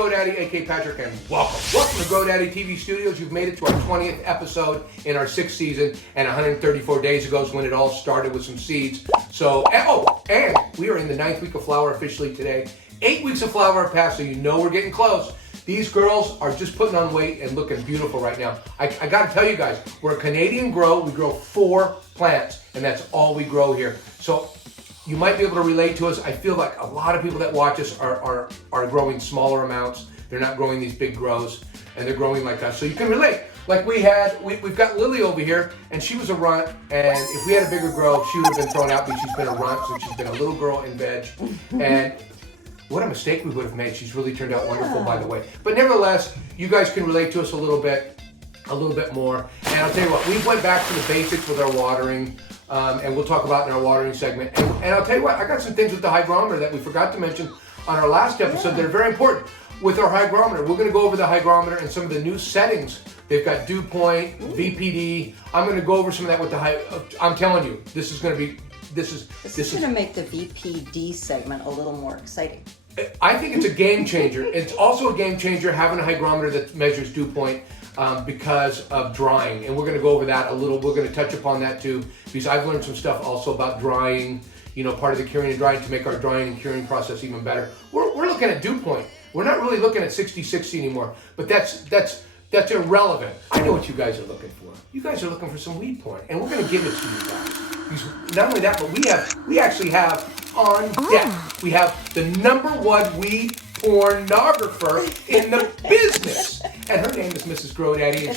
GrowDaddy, aka Patrick, and welcome. Welcome to GrowDaddy TV Studios. You've made it to our 20th episode in our 6th season, and 134 days ago is when it all started with some seeds. So, and we are in the 9th week of flower officially today. 8 weeks of flower have passed, so you know we're getting close. These girls are just putting on weight and looking beautiful right now. I got to tell you guys, we're a Canadian grow. We grow 4 plants, and that's all we grow here. So you might be able to relate to us. I feel like a lot of people that watch us are growing smaller amounts. They're not growing these big grows, and they're growing like us. So you can relate. Like we've got Lily over here, and she was a runt, and if we had a bigger grow, she would have been thrown out because she's been a runt, so she's been a little girl in veg. And what a mistake we would have made. She's really turned out wonderful, by the way. But nevertheless, you guys can relate to us a little bit more. And I'll tell you what, we went back to the basics with our watering, and we'll talk about in our watering segment. And I'll tell you what, I got some things with the hygrometer that we forgot to mention on our last episode that are very important. With our hygrometer, we're gonna go over the hygrometer and some of the new settings. They've got dew point, VPD. I'm gonna go over some of that with the I'm telling you, this is gonna be, this is gonna make the VPD segment a little more exciting. I think it's a game changer. It's also a game changer having a hygrometer that measures dew point because of drying. And we're going to go over that a little. We're going to touch upon that too, because I've learned some stuff also about drying, you know, part of the curing and drying to make our drying and curing process even better. We're looking at dew point. We're not really looking at 60-60 anymore, but that's irrelevant. I know what you guys are looking for. You guys are looking for some weed porn, and we're going to give it to you guys. Because not only that, but we actually have on deck, we have the #1 weed pornographer in the business, and her name is Mrs. GrowDaddy, and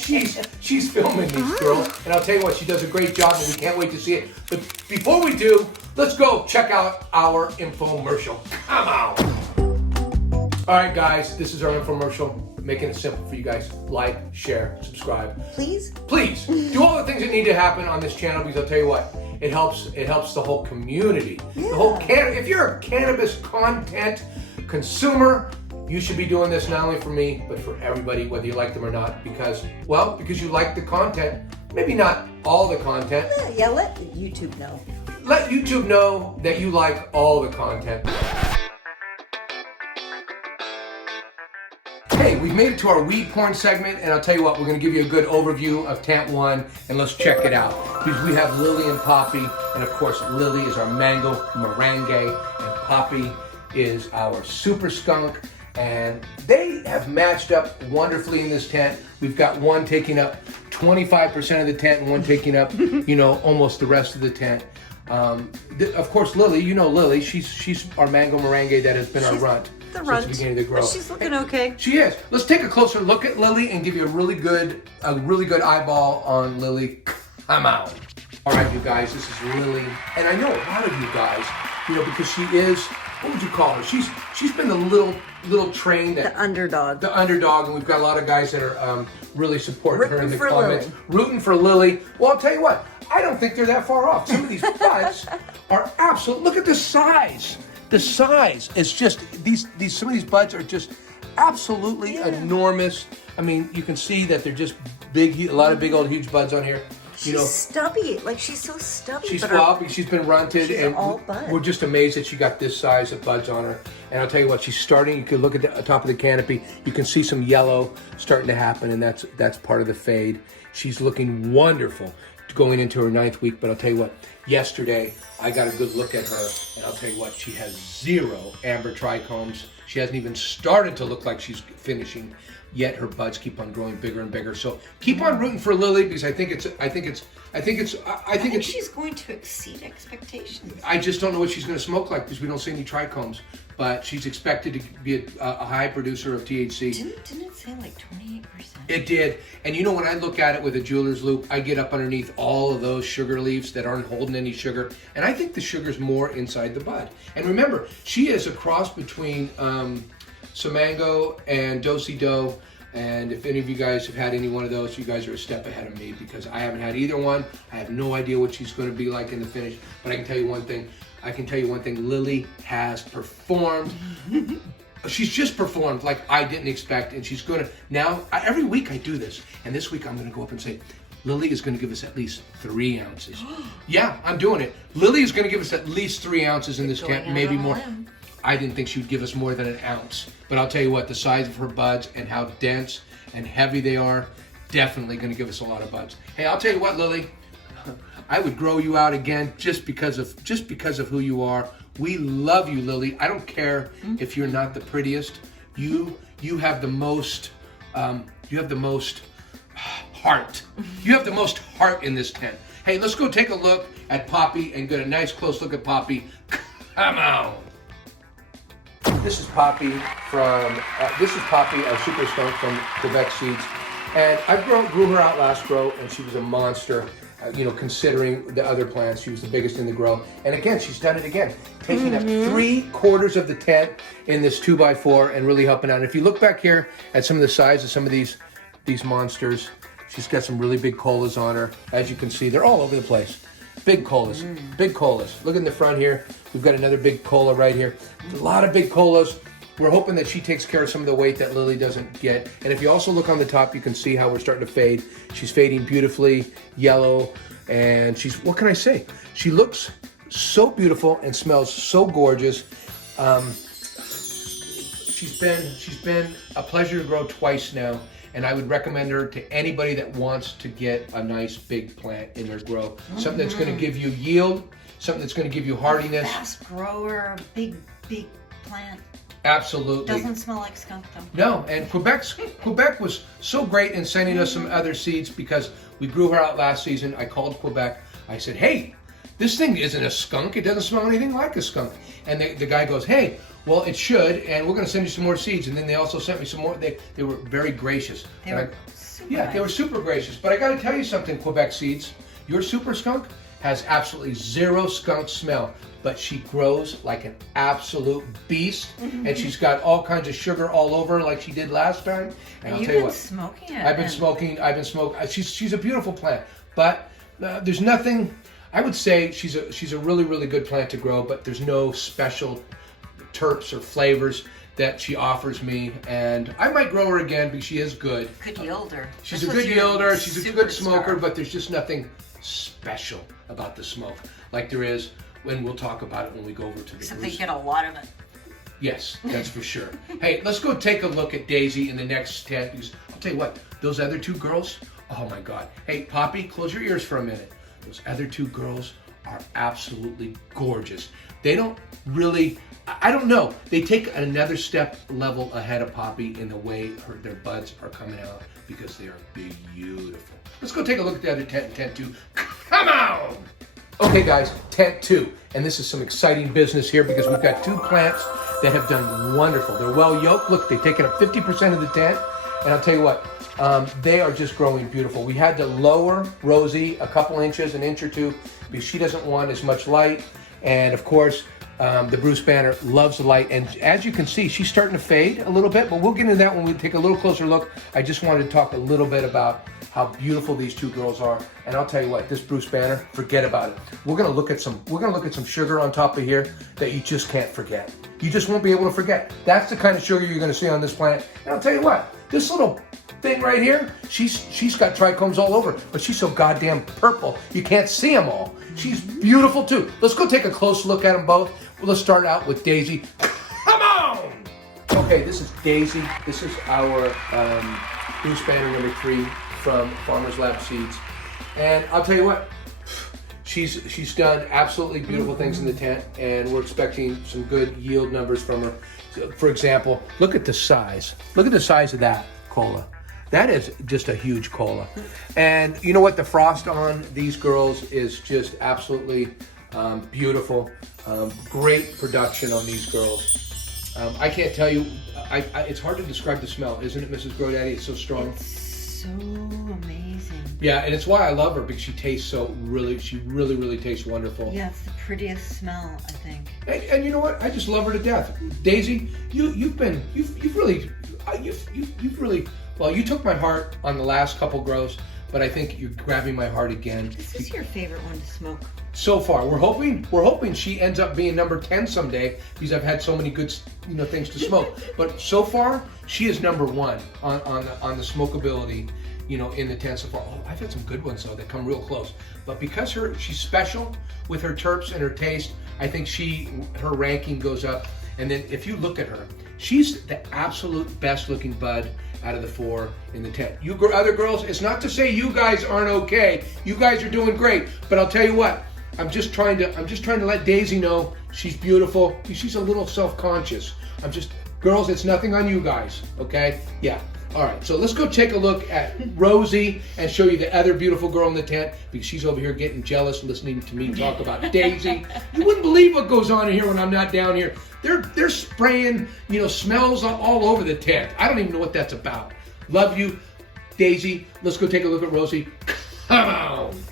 she's filming these girls, and I'll tell you what, she does a great job, and we can't wait to see it. But before we do, let's go check out our infomercial. Come on. All right, guys, this is our infomercial. Making it simple for you guys. Like, share, subscribe. Please? Please do all the things that need to happen on this channel, because I'll tell you what, it helps the whole community. Yeah. The whole if you're a cannabis content consumer, you should be doing this not only for me, but for everybody, whether you like them or not, because you like the content. Maybe not all the content. Yeah, let YouTube know. Let YouTube know that you like all the content. Hey, we've made it to our weed porn segment, and I'll tell you what, we're going to give you a good overview of Tent 1, and let's check it out. Because we have Lily and Poppy, and of course, Lily is our mango merengue, and Poppy is our super skunk, and they have matched up wonderfully in this tent. We've got one taking up 25% of the tent, and one taking up, you know, almost the rest of the tent. Of course, Lily, you know Lily, she's our mango merengue that has been our runt. The runt. Since the beginning of the grow. But she's looking okay. She is. Let's take a closer look at Lily and give you a really good eyeball on Lily. Come out. All right, you guys, this is Lily, and I know a lot of you guys, you know, because she is, what would you call her? She's been the little train that the underdog, and we've got a lot of guys that are really supporting her in the comments, Lily. Rooting for Lily. Well, I'll tell you what, I don't think they're that far off. Some of these buds are absolute. Look at the size. The size is just some of these buds are just absolutely enormous. I mean, you can see that they're just big, a lot of big old huge buds on here. She's stubby, like she's so stubby. She's floppy, she's been runted, and all buds. We're just amazed that she got this size of buds on her. And I'll tell you what, she's starting, you can look at the top of the canopy, you can see some yellow starting to happen, and that's part of the fade. She's looking wonderful going into her 9th week, but I'll tell you what, yesterday I got a good look at her, and I'll tell you what, she has 0 amber trichomes. She hasn't even started to look like she's finishing, yet her buds keep on growing bigger and bigger. So keep on rooting for Lily, because I think she's going to exceed expectations. I just don't know what she's going to smoke like, because we don't see any trichomes. But she's expected to be a high producer of THC. Didn't it say like 28%? It did. And you know, when I look at it with a jeweler's loop, I get up underneath all of those sugar leaves that aren't holding any sugar. And I think the sugar's more inside the bud. And remember, she is a cross between Samango and Do-si-do. And if any of you guys have had any one of those, you guys are a step ahead of me, because I haven't had either one. I have no idea what she's going to be like in the finish. But I can tell you one thing. Lily has performed. She's just performed like I didn't expect, and she's gonna now. Every week I do this, and this week I'm gonna go up and say, Lily is gonna give us at least 3 ounces. Yeah, I'm doing it. Lily is gonna give us at least 3 ounces in this camp, maybe more. I didn't think she would give us more than an ounce. But I'll tell you what, the size of her buds and how dense and heavy they are, definitely going to give us a lot of buds. Hey, I'll tell you what, Lily, I would grow you out again just because of who you are. We love you, Lily. I don't care if you're not the prettiest. You have the most heart. You have the most heart in this tent. Hey, let's go take a look at Poppy and get a nice close look at Poppy. Come on. This is Poppy, our super skunk from Quebec Seeds. And I grew her out last grow, and she was a monster. Considering the other plants, she was the biggest in the grow. And again, she's done it again, taking up 3/4 of the tent in this 2x4 and really helping out. And if you look back here at some of the size of some of these monsters, she's got some really big colas on her. As you can see, they're all over the place. Big colas, big colas. Look in the front here. We've got another big cola right here. A lot of big colas. We're hoping that she takes care of some of the weight that Lily doesn't get. And if you also look on the top, you can see how we're starting to fade. She's fading beautifully, yellow, and what can I say? She looks so beautiful and smells so gorgeous. She's been a pleasure to grow twice now, and I would recommend her to anybody that wants to get a nice big plant in their grow. Something that's going to give you yield, something that's going to give you hardiness. Fast grower, big plant. Absolutely. Doesn't smell like skunk though. No, and Quebec was so great in sending us some other seeds because we grew her out last season. I called Quebec. I said, hey, this thing isn't a skunk. It doesn't smell anything like a skunk. And the guy goes, hey, well, it should, and we're going to send you some more seeds. And then they also sent me some more. They were very gracious. They were super nice. They were super gracious. But I got to tell you something, Quebec Seeds. Your super skunk has absolutely zero skunk smell, but she grows like an absolute beast, and she's got all kinds of sugar all over her like she did last time. And I'll tell you what, smoking it. I've been smoking. She's a beautiful plant, but there's nothing. I would say she's a really, really good plant to grow, but there's no special terps or flavors that she offers me, and I might grow her again because she is good. Good yielder. She's a good yielder. She's a good smoker, but there's just nothing special about the smoke like there is when we'll talk about it when we go over to the Except they get a lot of it. Yes, that's for sure. Hey, let's go take a look at Daisy in the next tent, because I'll tell you what, those other two girls, oh my God. Hey, Poppy, close your ears for a minute. Those other two girls are absolutely gorgeous. They don't really, I don't know, they take another step level ahead of Poppy in the way their buds are coming out, because they are beautiful. Let's go take a look at the other tent, tent 2. Come on! Okay guys, tent 2, and this is some exciting business here because we've got 2 plants that have done wonderful. They're well yoked. Look, they've taken up 50% of the tent, and I'll tell you what, they are just growing beautiful. We had to lower Rosy a couple inches, an inch or two, because she doesn't want as much light, and of course, the Bruce Banner loves the light, and as you can see, she's starting to fade a little bit, but we'll get into that when we take a little closer look. I just wanted to talk a little bit about how beautiful these 2 girls are, and I'll tell you what, this Bruce Banner, forget about it. We're gonna look at some sugar on top of here that you just can't forget. You just won't be able to forget. That's the kind of sugar you're gonna see on this plant. And I'll tell you what, this little thing right here, she's got trichomes all over, but she's so goddamn purple, you can't see them all. She's beautiful too. Let's go take a close look at them both. Well, let's start out with Daisy. Come on! Okay, this is Daisy. This is our Bruce Banner number 3 from Farmers Lab Seeds. And I'll tell you what, she's done absolutely beautiful things in the tent, and we're expecting some good yield numbers from her. For example, look at the size. Look at the size of that cola. That is just a huge cola. And you know what? The frost on these girls is just absolutely beautiful. Great production on these girls. I can't tell you, it's hard to describe the smell, isn't it, Mrs. GrowDaddy? It's so strong. It's so amazing. Yeah, and it's why I love her, because she really tastes wonderful. Yeah, it's the prettiest smell, I think. And you know what? I just love her to death. Daisy, you've really, well, you took my heart on the last couple grows, but I think you're grabbing my heart again. This is your favorite one to smoke. So far, we're hoping she ends up being number 10 someday, because I've had so many good, things to smoke. But so far, she is number 1 on the smokability, in the tent so far. Oh, I've had some good ones though that come real close. But because she's special with her terps and her taste, I think her ranking goes up. And then if you look at her, she's the absolute best looking bud out of the 4 in the tent. You other girls, it's not to say you guys aren't okay. You guys are doing great. But I'll tell you what, I'm just trying to let Daisy know she's beautiful. She's a little self-conscious. Girls, it's nothing on you guys, okay? Yeah. All right, so let's go take a look at Rosy and show you the other beautiful girl in the tent, because she's over here getting jealous listening to me talk about Daisy. You wouldn't believe what goes on in here when I'm not down here. They're spraying, smells all over the tent. I don't even know what that's about. Love you, Daisy. Let's go take a look at Rosy. Come on.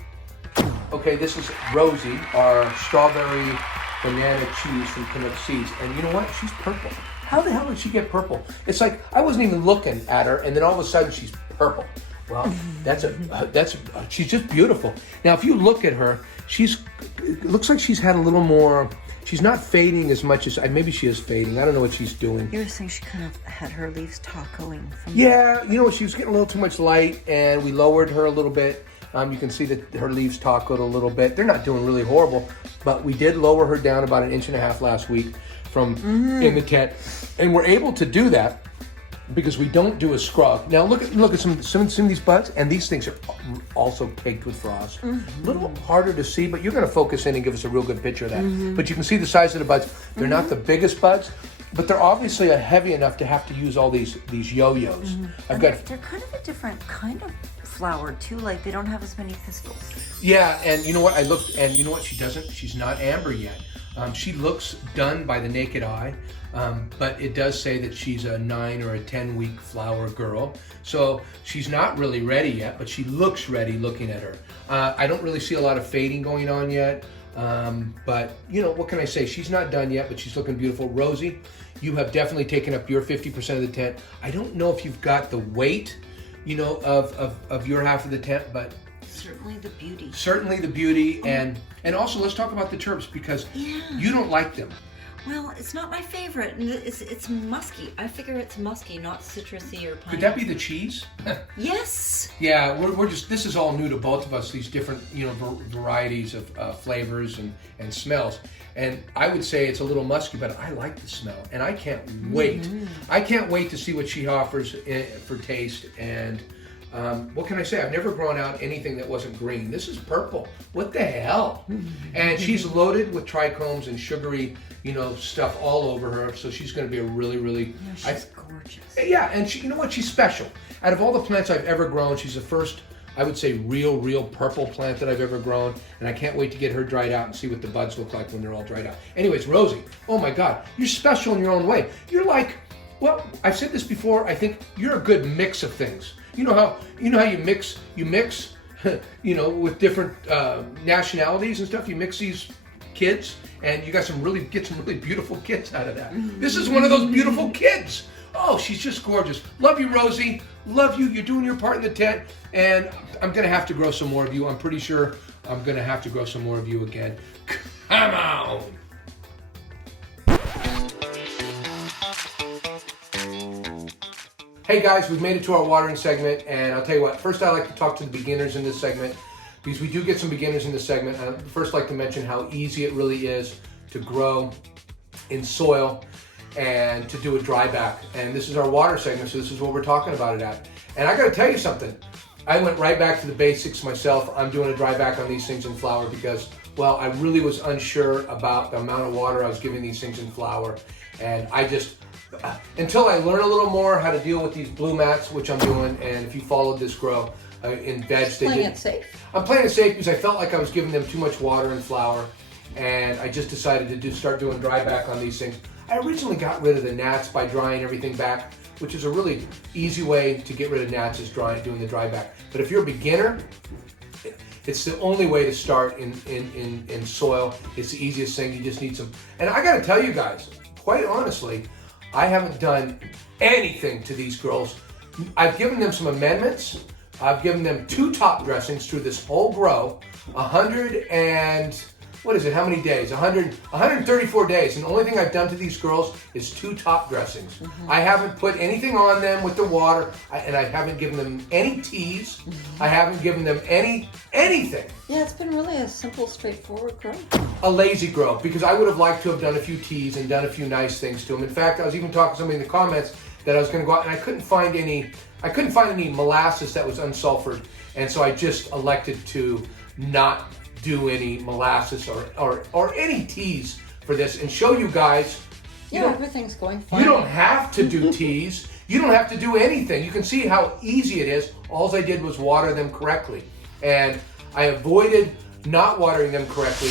Okay, this is Rosy, our strawberry banana cheese from Canuk Seeds, and you know what? She's purple. How the hell did she get purple? It's like I wasn't even looking at her, and then all of a sudden she's purple. Well, she's just beautiful. Now, if you look at her, it looks like she's had a little more. She's not fading as much as maybe she is fading. I don't know what she's doing. You were saying she kind of had her leaves tacoing. Yeah, she was getting a little too much light, and we lowered her a little bit. You can see that her leaves tacoed a little bit. They're not doing really horrible, but we did lower her down about 1.5 inches last week from in the tent, and we're able to do that because we don't do a scrub. Now look at some of these buds, and these things are also caked with frost. A little harder to see, but you're going to focus in and give us a real good picture of that. But you can see the size of the buds. They're not the biggest buds, but they're obviously heavy enough to have to use all these yo-yos. They're kind of a different kind of flower too. Like they don't have as many pistils. Yeah, and you know what? I looked, and you know what? She doesn't. She's not amber yet. She looks done by the naked eye, but it does say that she's a 9 or a 10 week flower girl. So she's not really ready yet, but she looks ready looking at her. I don't really see a lot of fading going on yet, but what can I say? She's not done yet, but she's looking beautiful. Rosy, you have definitely taken up your 50% of the tent. I don't know if you've got the weight, of your half of the tent, but Certainly the beauty. Certainly the beauty, and also let's talk about the terps, because you don't like them. Well, it's not my favorite. It's musky. I figure it's musky, not citrusy or piney. Could that be the cheese? Yes. Yeah, we're just, this is all new to both of us, these different, varieties of flavors and smells. And I would say it's a little musky, but I like the smell, and I can't wait. I can't wait to see what she offers for taste. And what can I say? I've never grown out anything that wasn't green. This is purple. What the hell? And she's loaded with trichomes and sugary, stuff all over her. So she's going to be a really, really... she's gorgeous. Yeah, and she, you know what? She's special. Out of all the plants I've ever grown, she's the first, I would say, real purple plant that I've ever grown. And I can't wait to get her dried out and see what the buds look like when they're all dried out. Anyways, Rosy, oh my God, you're special in your own way. You're like, well, I've said this before, I think you're a good mix of things. You know how you mix, with different nationalities and stuff. You mix these kids, and you get some really beautiful kids out of that. This is one of those beautiful kids. Oh, she's just gorgeous. Love you, Rosy. Love you. You're doing your part in the tent, and I'm gonna have to grow some more of you. I'm pretty sure I'm gonna have to grow some more of you again. Come on. Hey guys, we've made it to our watering segment, and I'll tell you what, first I like to talk to the beginners in this segment, because we do get some beginners in this segment. I'd first like to mention how easy it really is to grow in soil and to do a dry back. And this is our water segment, so this is what we're talking about it at. And I gotta tell you something, I went right back to the basics myself. I'm doing a dry back on these things in flower because, well, I really was unsure about the amount of water I was giving these things in flower. And I just, until I learn a little more how to deal with these BluMats, which I'm doing, and if you followed this grow in veg, Playing it safe. I'm playing it safe because I felt like I was giving them too much water and flour, and I just decided to start doing dry back on these things. I originally got rid of the gnats by drying everything back, which is a really easy way to get rid of gnats, is doing the dry back. But if you're a beginner, it's the only way to start in soil. It's the easiest thing. You just need some. And I got to tell you guys, quite honestly, I haven't done anything to these girls. I've given them some amendments. I've given them 2 top dressings through this whole grow, 100 and what is it? How many days? 134 days. And the only thing I've done to these girls is 2 top dressings. I haven't put anything on them with the water, and I haven't given them any teas. I haven't given them anything. Yeah, it's been really a simple, straightforward grow. A lazy grow, because I would have liked to have done a few teas and done a few nice things to them. In fact, I was even talking to somebody in the comments that I was going to go out, and I couldn't find any molasses that was unsulfured, and so I just elected to not do any molasses or any teas for this, and show you guys. Everything's going fine. You don't have to do teas. You don't have to do anything. You can see how easy it is. All I did was water them correctly, and I avoided not watering them correctly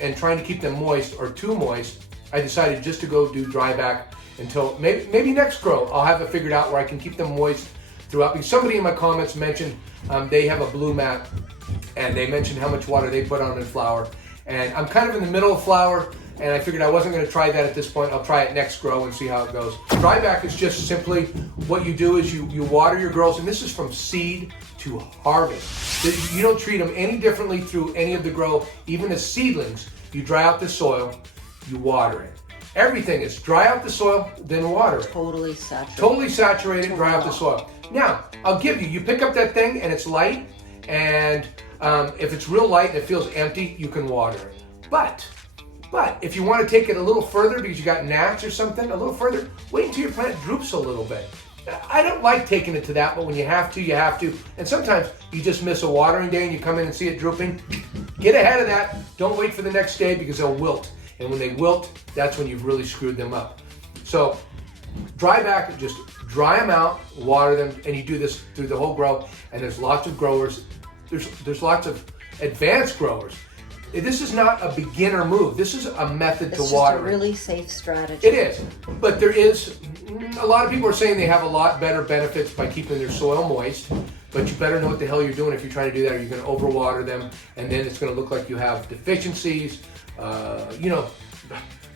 and trying to keep them moist or too moist. I decided just to go do dry back until maybe next grow I'll have it figured out where I can keep them moist throughout. Because somebody in my comments mentioned they have a BluMat, and they mentioned how much water they put on in flower. And I'm kind of in the middle of flower, and I figured I wasn't going to try that at this point. I'll try it next grow and see how it goes. Dry back is just simply what you do is you water your girls, and this is from seed to harvest. You don't treat them any differently through any of the grow. Even the seedlings, you dry out the soil, you water it. Everything is dry out the soil, then water it. Totally saturated. Totally saturated, dry out the soil. Now, I'll give you pick up that thing and it's light, and if it's real light and it feels empty, you can water it. But if you want to take it a little further because you got gnats or something, a little further, wait until your plant droops a little bit. I don't like taking it to that, but when you have to, you have to. And sometimes you just miss a watering day and you come in and see it drooping. Get ahead of that. Don't wait for the next day because they'll wilt. And when they wilt, that's when you've really screwed them up. So dry back, just dry them out, water them, and you do this through the whole grow. And there's lots of growers. There's lots of advanced growers. This is not a beginner move. This is a method to water. It's just a really safe strategy. It is, but there is, a lot of people are saying they have a lot better benefits by keeping their soil moist, but you better know what the hell you're doing if you're trying to do that, or you're going to overwater them, and then it's going to look like you have deficiencies,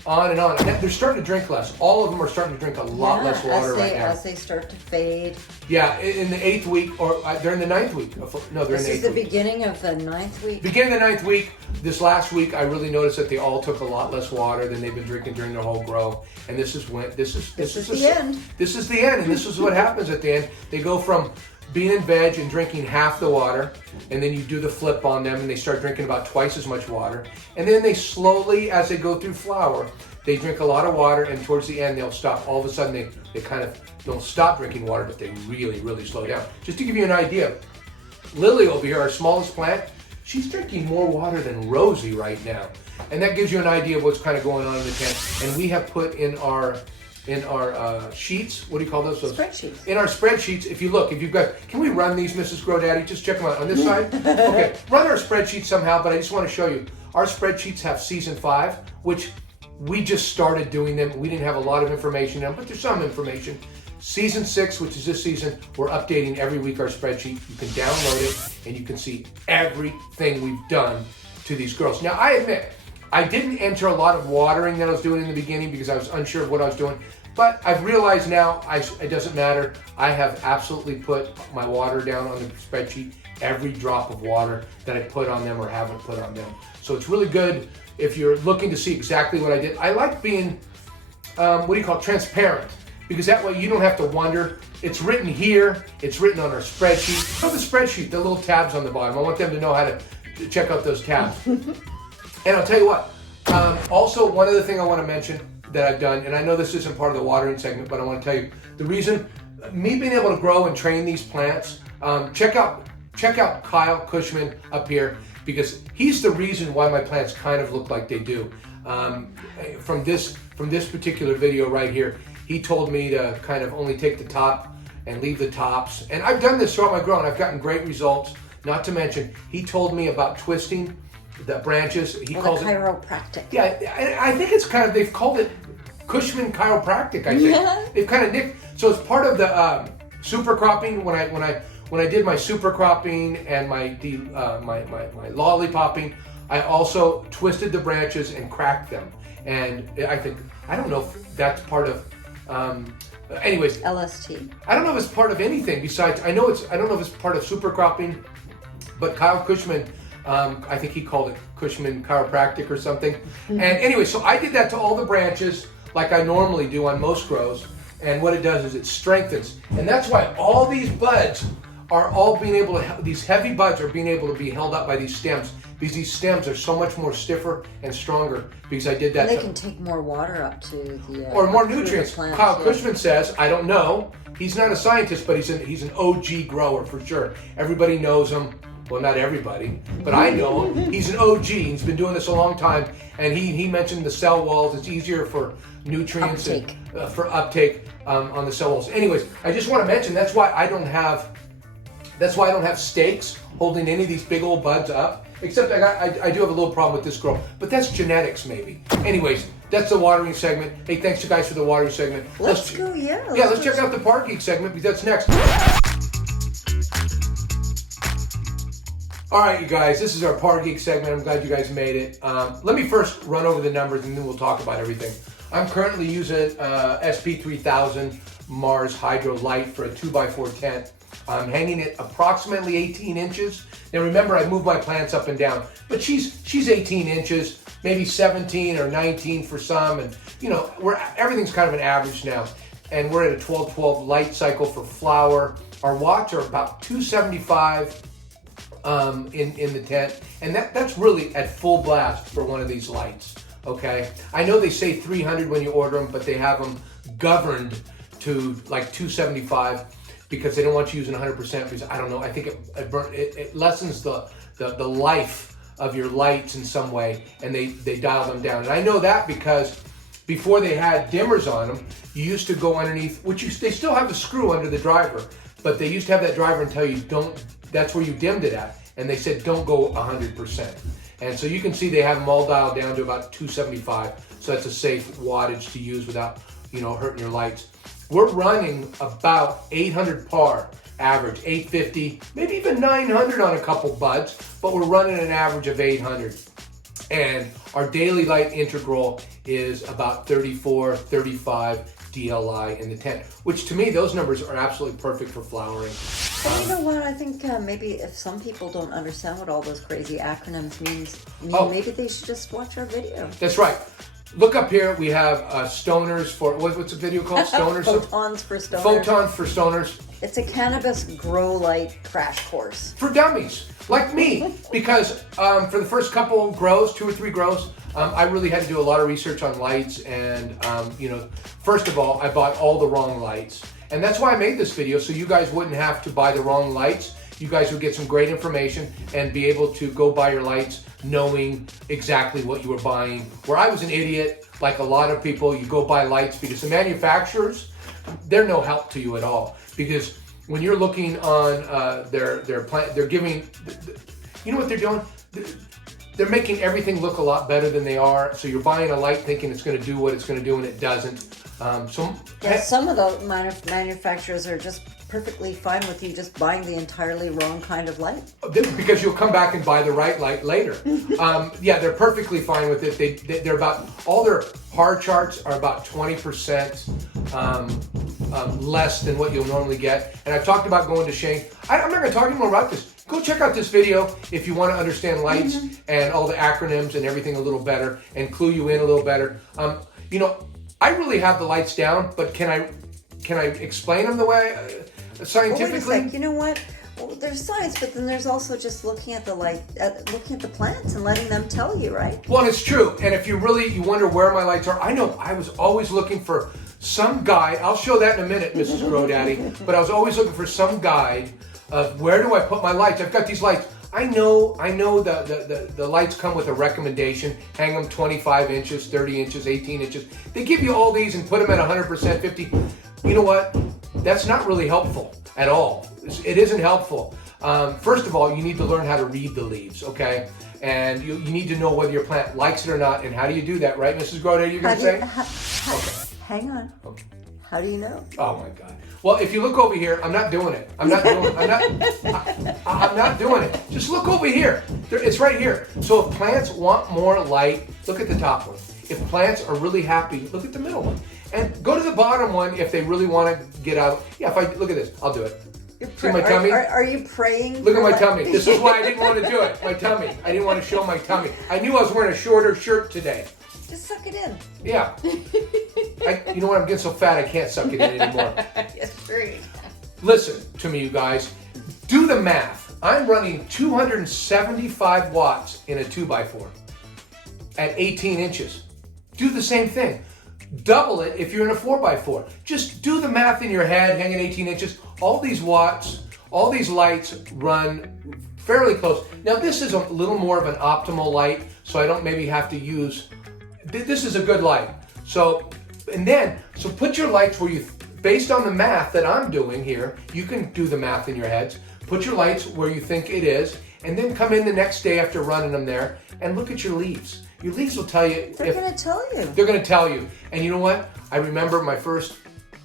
on and on. They're starting to drink less. All of them are starting to drink a lot less water right now. As they start to fade. Yeah, in the 8th week, or they're in the 9th week. No, they're in the 8th week. This is the beginning of the 9th week. Beginning of the 9th week. This last week, I really noticed that they all took a lot less water than they've been drinking during their whole grow. And this is the end. This is the end, and this is what happens at the end. They go from being in veg and drinking half the water, and then you do the flip on them and they start drinking about twice as much water. And then they slowly, as they go through flower, they drink a lot of water, and towards the end they'll stop. All of a sudden they kind of don't stop drinking water, but they really, really slow down. Just to give you an idea, Lily over here, our smallest plant, she's drinking more water than Rosy right now. And that gives you an idea of what's kind of going on in the tent. And we have put in our sheets, what do you call those? Spreadsheets. In our spreadsheets, if you've got, can we run these, Mrs. GrowDaddy? Just check them out on this side. Okay, run our spreadsheets somehow, but I just want to show you. Our spreadsheets have season 5, which we just started doing them. We didn't have a lot of information in them, but there's some information. Season 6, which is this season, we're updating every week our spreadsheet. You can download it and you can see everything we've done to these girls. Now, I admit, I didn't enter a lot of watering that I was doing in the beginning because I was unsure of what I was doing. But I've realized now it doesn't matter. I have absolutely put my water down on the spreadsheet, every drop of water that I put on them or haven't put on them. So it's really good if you're looking to see exactly what I did. I like being, transparent, because that way you don't have to wonder. It's written here, it's written on our spreadsheet. Show the spreadsheet, the little tabs on the bottom. I want them to know how to check out those tabs. And I'll tell you what, also one other thing I want to mention that I've done, and I know this isn't part of the watering segment, but I want to tell you, the reason, me being able to grow and train these plants, check out Kyle Kushman up here, because he's the reason why my plants kind of look like they do. From this particular video right here, he told me to kind of only take the top and leave the tops. And I've done this throughout my grow and I've gotten great results. Not to mention, he told me about twisting the branches. He calls it chiropractic. Yeah, I think it's kind of, they've called it Kushman chiropractic, I think. Yeah. They've kind of nicked. So it's part of the super cropping. When I did my super cropping and my lollipopping, I also twisted the branches and cracked them. And I don't know if that's part of, anyways. LST. I don't know if it's part of anything besides, I don't know if it's part of super cropping, but Kyle Kushman I think he called it Kushman Chiropractic or something. And anyway, so I did that to all the branches like I normally do on most grows. And what it does is it strengthens. And that's why all these buds are all being able to, these heavy buds are being able to be held up by these stems. Because these stems are so much more stiffer and stronger because I did that. And they can take more water up to the or more nutrients. Plants, Kyle Kushman says, I don't know. He's not a scientist, but he's an OG grower for sure. Everybody knows him. Well, not everybody, but I know him. He's an OG. He's been doing this a long time, and he mentioned the cell walls. It's easier for nutrients uptake. And for uptake on the cell walls. Anyways, I just want to mention that's why I don't have stakes holding any of these big old buds up. Except I do have a little problem with this grow, but that's genetics maybe. Anyways, that's the watering segment. Hey, thanks you guys for the watering segment. Let's check out the Park Geek segment because that's next. All right, you guys, this is our Park Geek segment. I'm glad you guys made it. Let me first run over the numbers and then we'll talk about everything. I'm currently using SP3000 Mars Hydro Light for a 2x4 tent. I'm hanging it approximately 18 inches. Now remember, I move my plants up and down, but she's 18 inches, maybe 17 or 19 for some, and you know, everything's kind of an average now. And we're at a 12-12 light cycle for flower. Our watts are about 275 in the tent, and that's really at full blast for one of these lights. Okay, I know they say 300 when you order them, but they have them governed to like 275. Because they don't want you using 100% because I don't know, I think it lessens the life of your lights in some way, and they dial them down. And I know that because before they had dimmers on them, you used to go underneath, they still have the screw under the driver, but they used to have that driver and tell you that's where you dimmed it at. And they said don't go 100%. And so you can see they have them all dialed down to about 275. So that's a safe wattage to use without, hurting your lights. We're running about 800 par average, 850, maybe even 900 on a couple buds, but we're running an average of 800. And our daily light integral is about 34, 35 DLI in the tent, which to me, those numbers are absolutely perfect for flowering. Well, you know what? I think maybe if some people don't understand what all those crazy acronyms means, maybe they should just watch our video. That's right. Look up here. We have stoners for what's the video called? Stoners. Photons for stoners. Photons for stoners. It's a cannabis grow light crash course for dummies like me, because for the first couple grows, 2 or 3 grows, I really had to do a lot of research on lights, and first of all, I bought all the wrong lights, and that's why I made this video, so you guys wouldn't have to buy the wrong lights. You guys would get some great information and be able to go buy your lights knowing exactly what you were buying. Where I was an idiot, like a lot of people, you go buy lights because the manufacturers, they're no help to you at all. Because when you're looking on their plant, they're giving, you know what they're doing? They're making everything look a lot better than they are. So you're buying a light thinking it's going to do what it's going to do, and it doesn't. Some of the manufacturers are just perfectly fine with you just buying the entirely wrong kind of light. Because you'll come back and buy the right light later. They're perfectly fine with it. They're about, all their hard charts are about 20% less than what you'll normally get. And I've talked about going to Shane. I'm not going to talk anymore about this. Go check out this video if you want to understand lights and all the acronyms and everything a little better and clue you in a little better. I really have the lights down, but can I explain them the way scientifically? Well, wait a sec. You know what? Well, there's science, but then there's also just looking at the light, looking at the plants and letting them tell you, right? Well, it's true. And if you wonder where my lights are, I know I was always looking for some guide. I'll show that in a minute, Mrs. GrowDaddy. But I was always looking for some guide of where do I put my lights. I've got these lights. I know the lights come with a recommendation. Hang them 25 inches, 30 inches, 18 inches. They give you all these and put them at 100%, 50. You know what? That's not really helpful at all. It isn't helpful. First of all, you need to learn how to read the leaves, okay? And you need to know whether your plant likes it or not. And how do you do that, right, Mrs. GrowDaddy, you're going to say? Okay. Hang on. Okay. How do you know? Oh my God. Well, if you look over here, I'm not doing it. I'm not doing it. Just look over here. It's right here. So if plants want more light, look at the top one. If plants are really happy, look at the middle one. And go to the bottom one if they really want to get out. Yeah, if I look at this, I'll do it. See my tummy? Are you praying? Look at my tummy. This is why I didn't want to do it. My tummy. I didn't want to show my tummy. I knew I was wearing a shorter shirt today. Just suck it in. Yeah. You know what? I'm getting so fat I can't suck it in anymore. Yes, great. Listen to me, you guys. Do the math. I'm running 275 watts in a 2x4 at 18 inches. Do the same thing. Double it if you're in a 4x4. Just do the math in your head, hanging 18 inches. All these watts, all these lights run fairly close. Now this is a little more of an optimal light, so I don't maybe have to use, this is a good light. So put your lights where you, based on the math that I'm doing here, you can do the math in your heads. Put your lights where you think it is, and then come in the next day after running them there and look at your leaves. Your leaves will tell you. They're going to tell you. They're going to tell you. And you know what? I remember my first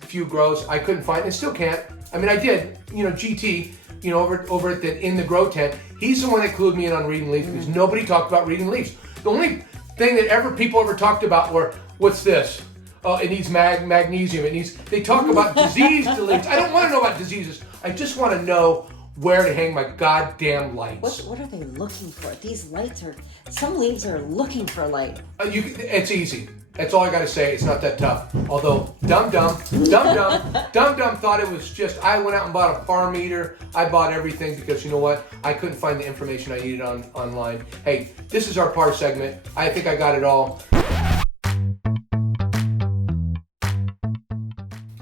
few grows, I couldn't find, and still can't. I mean, I did, GT, over at in the grow tent. He's the one that clued me in on reading leaves because nobody talked about reading leaves. The only thing that people ever talked about were, what's this? Oh, it needs magnesium. They talk about diseased leaves. I don't want to know about diseases. I just want to know where to hang my goddamn lights. What are they looking for? These lights some leaves are looking for light. It's easy. That's all I got to say. It's not that tough. Although Dum Dum thought it was just, I went out and bought a farm meter. I bought everything because you know what? I couldn't find the information I needed online. Hey, this is our par segment. I think I got it all.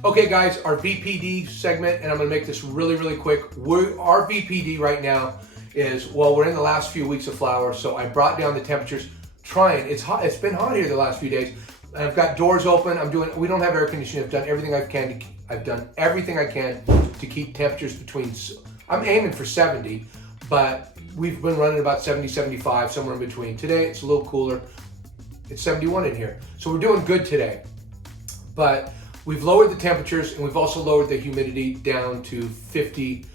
Okay, guys, our VPD segment, and I'm going to make this really, really quick. Our VPD right now is, we're in the last few weeks of flower, so I brought down the temperatures. It's hot. It's been hot here the last few days. I've got doors open. We don't have air conditioning. I've done everything I can to keep temperatures between. I'm aiming for 70, but we've been running about 70, 75, somewhere in between. Today it's a little cooler. It's 71 in here, so we're doing good today. But we've lowered the temperatures, and we've also lowered the humidity down to 50%.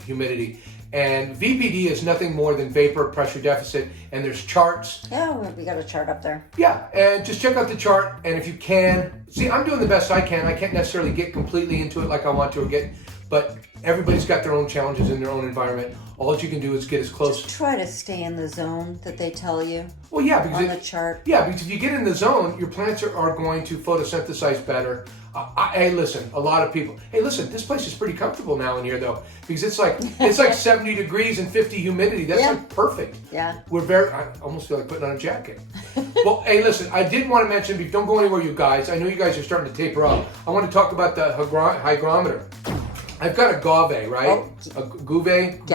Humidity. And VPD is nothing more than vapor pressure deficit, and there's charts. Yeah, we got a chart up there. Yeah, and just check out the chart, and if you can, see, I'm doing the best I can. I can't necessarily get completely into it like I want to but everybody's got their own challenges in their own environment. All that you can do is get as close. Just try to stay in the zone that they tell you. Well, yeah, because on the chart. Yeah, because if you get in the zone, your plants are going to photosynthesize better. Hey, listen, a lot of people. Hey, listen, this place is pretty comfortable now in here though, because it's like 70 degrees and 50 humidity. That's like perfect. Yeah. I almost feel like putting on a jacket. Well, hey, listen, I did want to mention, don't go anywhere, you guys. I know you guys are starting to taper off. I want to talk about the hygrometer. I've got a GOVEE, right? A GOVEE.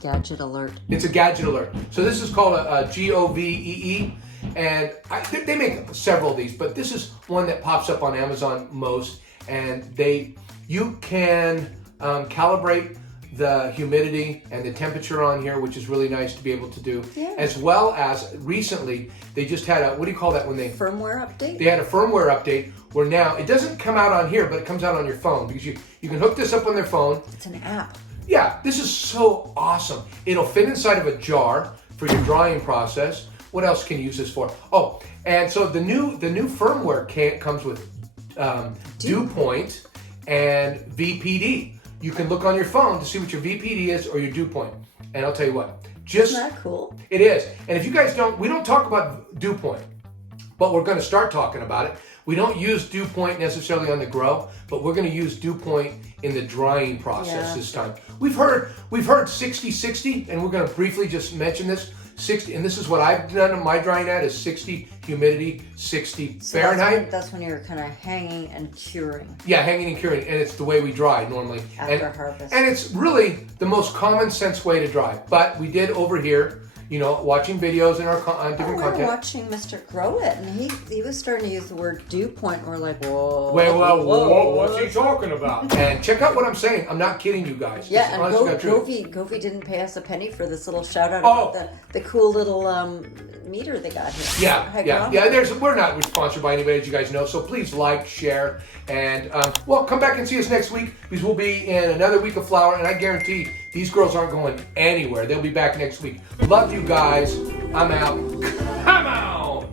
Gadget alert. It's a gadget alert. So this is called a GOVEE. And they make several of these, but this is one that pops up on Amazon most. And you can calibrate the humidity and the temperature on here, which is really nice to be able to do. Yeah. As well as recently, they just had what do you call that when they? Firmware update? They had a firmware update where now, it doesn't come out on here, but it comes out on your phone because you can hook this up on their phone. It's an app. Yeah, this is so awesome. It'll fit inside of a jar for your drying process. What else can you use this for? Oh, and so the new firmware comes with dew point and VPD. You can look on your phone to see what your VPD is or your dew point. And I'll tell you what, isn't that cool? It is. And if you guys we don't talk about dew point, but we're going to start talking about it. We don't use dew point necessarily on the grow, but we're going to use dew point in the drying process this time. We've heard 60-60, and we're going to briefly just mention this. 60, and this is what I've done in my drying at, is 60 humidity, 60 Fahrenheit. That's when you're kind of hanging and curing. Yeah, hanging and curing, and it's the way we dry normally. After harvest. And it's really the most common sense way to dry. But we did over here, watching videos in our different content. We were watching Mr. Grow It, and he was starting to use the word dew point, and we're like, whoa. Whoa, what's he talking about? And check out what I'm saying. I'm not kidding you guys. Yeah, and GOVEE didn't pay us a penny for this little shout out about the cool little meter they got here. Yeah. We're not sponsored by anybody, as you guys know. So please like, share, and come back and see us next week because we'll be in another week of flower, and I guarantee these girls aren't going anywhere. They'll be back next week. Love you guys. I'm out. Come on.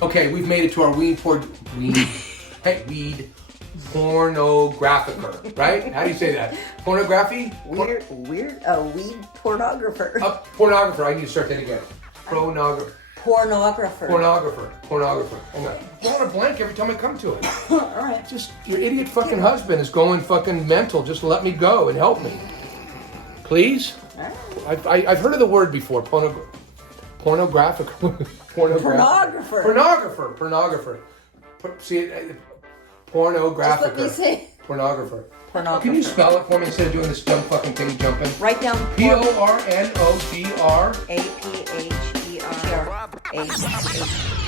Okay. Okay, we've made it to our weed pornographicer, right? How do you say that? Pornography? Weird, weed pornographer. Pornographer. I need to start that again. Pornographer. Pornographer. Pornographer. Hang on. I'm drawing a blank every time I come to it. All right. Just, your idiot fucking husband is going fucking mental. Just let me go and help me. Please? All right. I've heard of the word before. Pornographic. Pornographer. See, pornographic. Just let me say. Pornographer. Pornographer. Can you spell it for me instead of doing this dumb fucking thing jumping? Write down Pornogr. APHER.